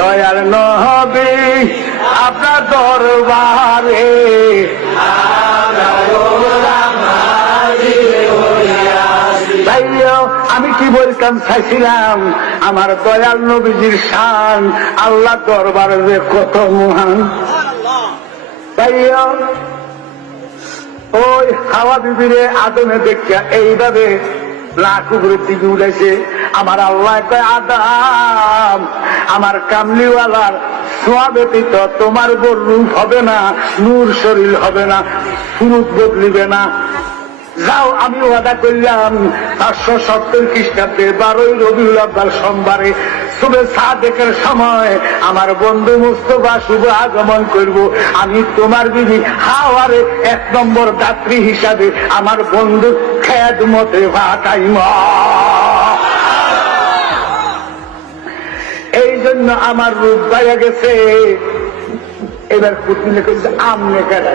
দয়াল নবী আপনার দরবারে আমি কি বলতাম চাইছিলাম আমার দয়াল নবীজির শান আল্লাহ দরবারে যে কত মহান। তাইও ওই হাওয়া বিবিরে আদমে দেখিয়া এইভাবে লাখ উপরের দিকে উঠেছে। আমার আল্লাহ কয় আদম আমার কামলিওয়ালার ছোঁয়া ব্যতীত তোমার উপর রূপ হবে না, নূর শরীর হবে না, সুরত বদলিবে না। যাও আমি ওয়াদা করলাম 570 খ্রিস্টাব্দে 12ই রবিউল আউয়াল সোমবারে শুভে সাদেকের সময় আমার বন্ধু মুস্তফা শুভ আগমন করব। আমি তোমার বিবি হাওয়ারে 1 নম্বর যাত্রী হিসাবে আমার বন্ধু খেদমতে পাঠাইম। এই জন্য আমার রূপ বাইয়া গেছে। এবার কুটনি আমনে কেটে